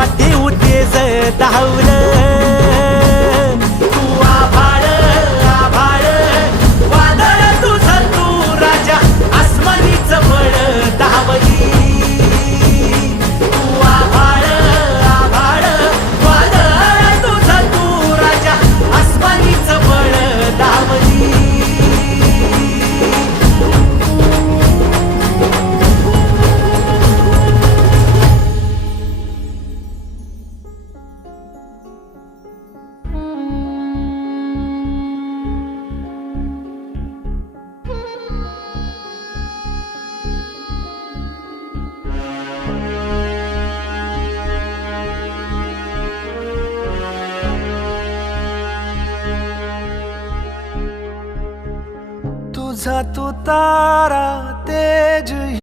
पाठी तेज धावलं तू आभाळ आभाळ वादळ तुझं तू राजा आसमानीच बळ धावली तू आभाळ आभाळ वादळ तुझं तू राजा आसमानीच बळ धावली तुझा तू तारा ते